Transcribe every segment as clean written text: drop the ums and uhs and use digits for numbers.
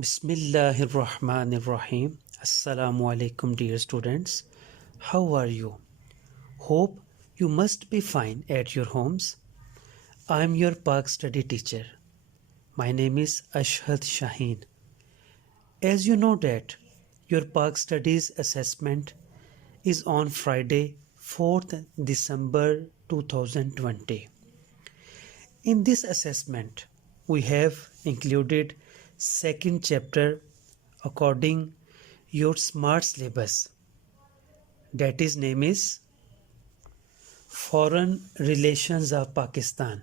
Bismillahirrahmanirrahim. Assalamu alaikum, dear students. How are you? Hope you must be fine at your homes. I am your Pak study teacher. My name is Ashhad Shaheen. As you know that your Pak studies assessment is on Friday, 4th December 2020. In this assessment, we have included second chapter according your smart syllabus, that is name is Foreign Relations of Pakistan,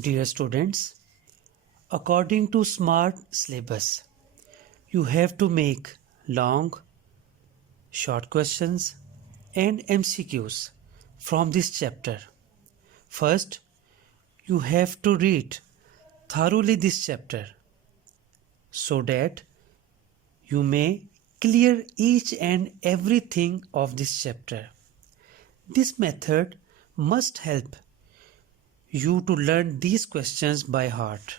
Dear students, according to smart syllabus, you have to make long, short questions and MCQs from this chapter. First, you have to read thoroughly this chapter so that you may clear each and everything of this chapter. This method must help you to learn these questions by heart.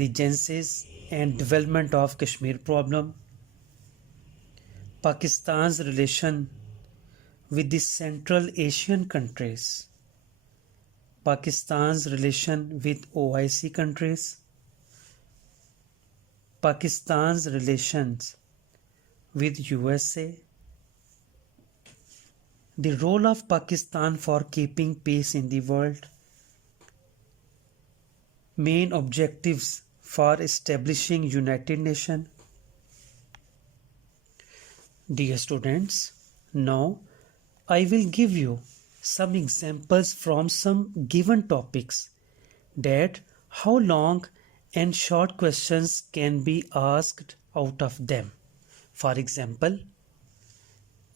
the genesis and development of Kashmir problem, Pakistan's relation with the Central Asian countries, Pakistan's relation with OIC countries, Pakistan's relations with USA, the role of Pakistan for keeping peace in the world, main objectives for establishing United Nations. Dear students, now I will give you some examples from some given topics that how long and short questions can be asked out of them. For example,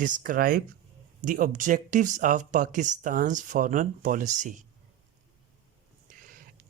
Describe the objectives of Pakistan's foreign policy.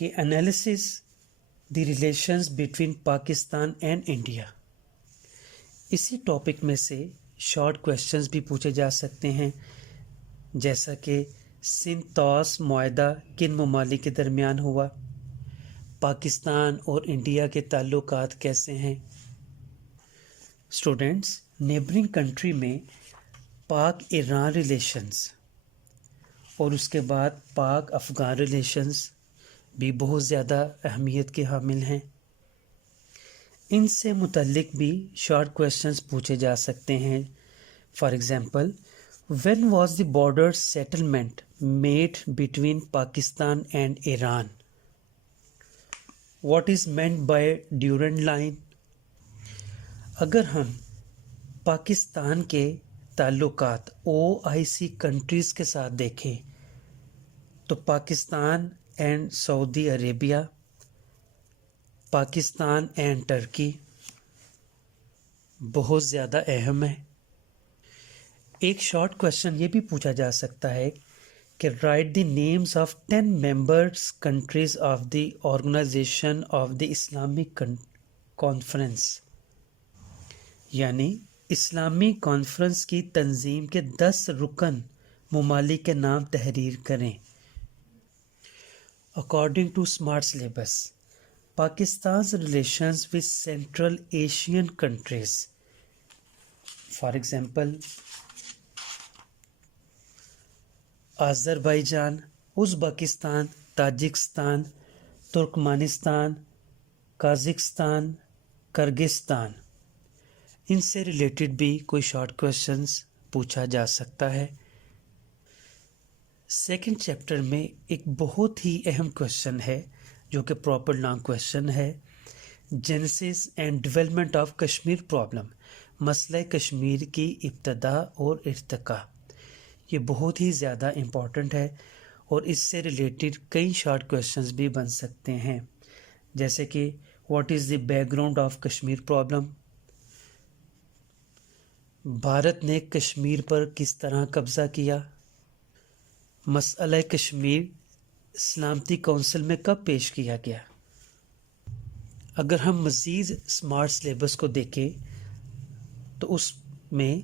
کہ analysis the relations between Pakistan and India. اسی topic میں سے short questions بھی پوچھے جا سکتے ہیں، جیسا کہ سندھ طاس معاہدہ کن ممالک کے درمیان ہوا، پاکستان اور انڈیا کے تعلقات کیسے ہیں. اسٹوڈینٹس، نیبرنگ کنٹری میں پاک ایران ریلیشنز اور اس کے بعد پاک افغان ریلیشنز بھی بہت زیادہ اہمیت کے حامل ہیں. ان سے متعلق بھی شارٹ کویشچنز پوچھے جا سکتے ہیں. For example, when was the border settlement made between Pakistan and Iran? What is meant by Durand line? اگر ہم پاکستان کے تعلقات OIC کنٹریز کے ساتھ دیکھیں تو Pakistan and Saudi Arabia, Pakistan and Turkey بہت زیادہ اہم ہے. ایک شارٹ کویشچن یہ بھی پوچھا جا سکتا ہے کہ write the names of 10 members countries of the organisation of the Islamic conference, یعنی اسلامی کانفرنس کی تنظیم کے 10 رکن ممالک کے نام تحریر کریں. اکارڈنگ ٹو اسمارٹ سلیبس، پاکستان's relations with Central Asian countries. For example, Azerbaijan, Uzbekistan, Tajikistan, Turkmenistan, Kazakhstan, Kyrgyzstan. ان سے ریلیٹڈ بھی کوئی شارٹ کویشچنز پوچھا جا سکتا ہے. سیکنڈ چیپٹر میں ایک بہت ہی اہم کویشچن ہے جو کہ پراپر لانگ کویشچن ہے، Genesis and development of Kashmir problem, مسئلہ کشمیر کی ابتدا اور ارتقاء. یہ بہت ہی زیادہ امپورٹنٹ ہے اور اس سے ریلیٹڈ کئی شارٹ کویشچنز بھی بن سکتے ہیں، جیسے کہ what is the back ground of Kashmir problem, Bharat نے کشمیر پر کس طرح قبضہ کیا، مسئلہ کشمیر سلامتی کونسل میں کب پیش کیا گیا. اگر ہم مزید اسمارٹ سلیبس کو دیکھیں تو اس میں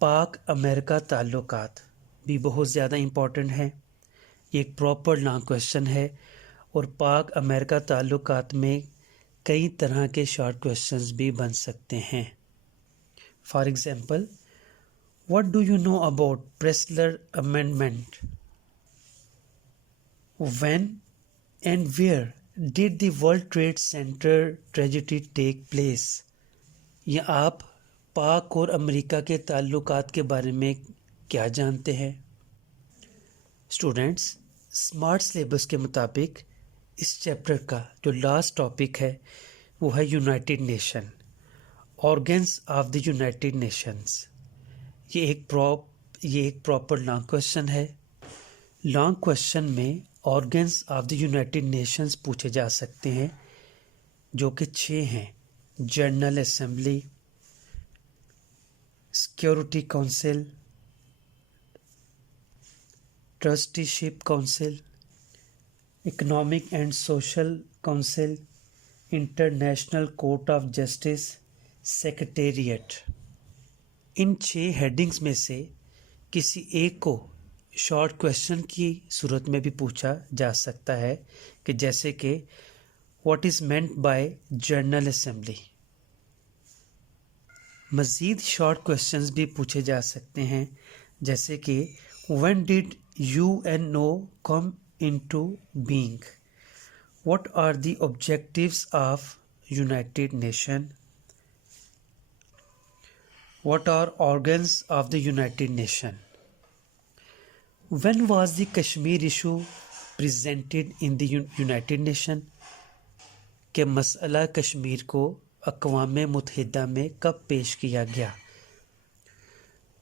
پاک امریکہ تعلقات بھی بہت زیادہ امپورٹنٹ ہیں. یہ ایک پراپر لانگ کویشچن ہے اور پاک امریکہ تعلقات میں کئی طرح کے شارٹ کویشچنز بھی بن سکتے ہیں. For example, what do you know about Pressler amendment? When and where did the World Trade Center tragedy take place? یا آپ پاک اور امریکہ کے تعلقات کے بارے میں کیا جانتے ہیں؟ اسٹوڈینٹس، اسمارٹ سلیبس کے مطابق اس چیپٹر کا جو لاسٹ ٹاپک ہے وہ ہے United nation, organs of the United nations. یہ ایک پراپر لانگ کویشچن ہے. لانگ کویشچن میں organs of the United nations پوچھے جا سکتے ہیں جو کہ 6 ہیں: general assembly, security council, trustee ship council, economic and social council, international court of justice, secretariat. In 6 headings میں سے کسی ایک کو شارٹ کویشچن کی صورت میں بھی پوچھا جا سکتا ہے، کہ جیسے کہ what is meant by General Assembly. مزید شارٹ کویشچنز بھی پوچھے جا سکتے ہیں، جیسے کہ when did UNO come into being? What are the objectives of United Nation? What are organs of the United Nation? When was the Kashmir issue presented in the United Nation؟ کہ مسئلہ کشمیر کو اقوام متحدہ میں کب پیش کیا گیا؟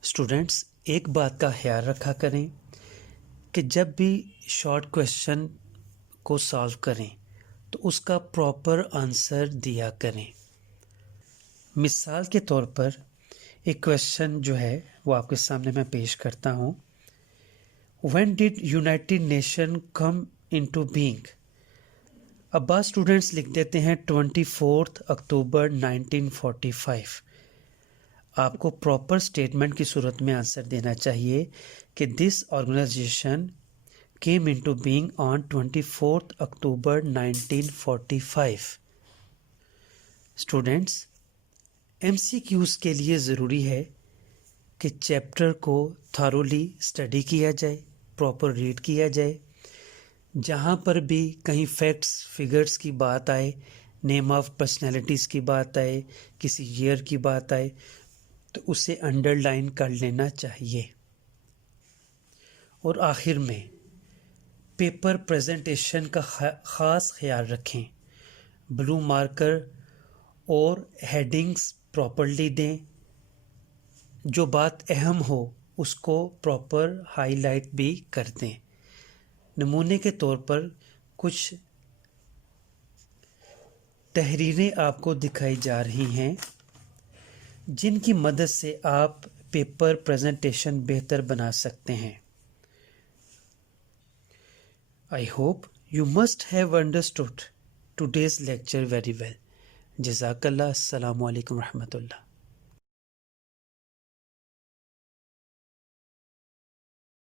اسٹوڈینٹس، ایک بات کا خیال رکھا کریں کہ جب بھی شارٹ کویشچن کو سالو کریں تو اس کا پراپر آنسر دیا کریں. مثال کے طور پر ایک کویشچن جو ہے وہ آپ کے سامنے میں پیش کرتا ہوں. When did United Nation come into being؟ اب بعض اسٹوڈنٹس لکھ دیتے ہیں 24 اکتوبر 1945. آپ کو پراپر اسٹیٹمنٹ کی صورت میں آنسر دینا چاہیے کہ this organization came into being on 24 October 1945. Students M C Qs کے لیے ضروری ہے کہ چیپٹر کو تھارولی اسٹڈی کیا جائے، پراپر ریڈ کیا جائے. جہاں پر بھی کہیں فیکٹس فگرز کی بات آئے، نیم آف پرسنالٹیز کی بات آئے، کسی ایئر کی بات آئے تو اسے انڈر لائن کر لینا چاہیے. اور آخر میں پیپر پریزنٹیشن کا خاص خیال رکھیں، بلو مارکر اور ہیڈنگز پراپرلی دیں، جو بات اہم ہو اس کو پراپر ہائی لائٹ بھی کر دیں. نمونے کے طور پر کچھ تحریریں آپ کو دکھائی جا رہی ہیں جن کی مدد سے آپ پیپر پریزنٹیشن بہتر بنا سکتے ہیں. I hope you must have understood today's lecture very well. جزاک اللہ. السلام علیکم ورحمۃ اللہ.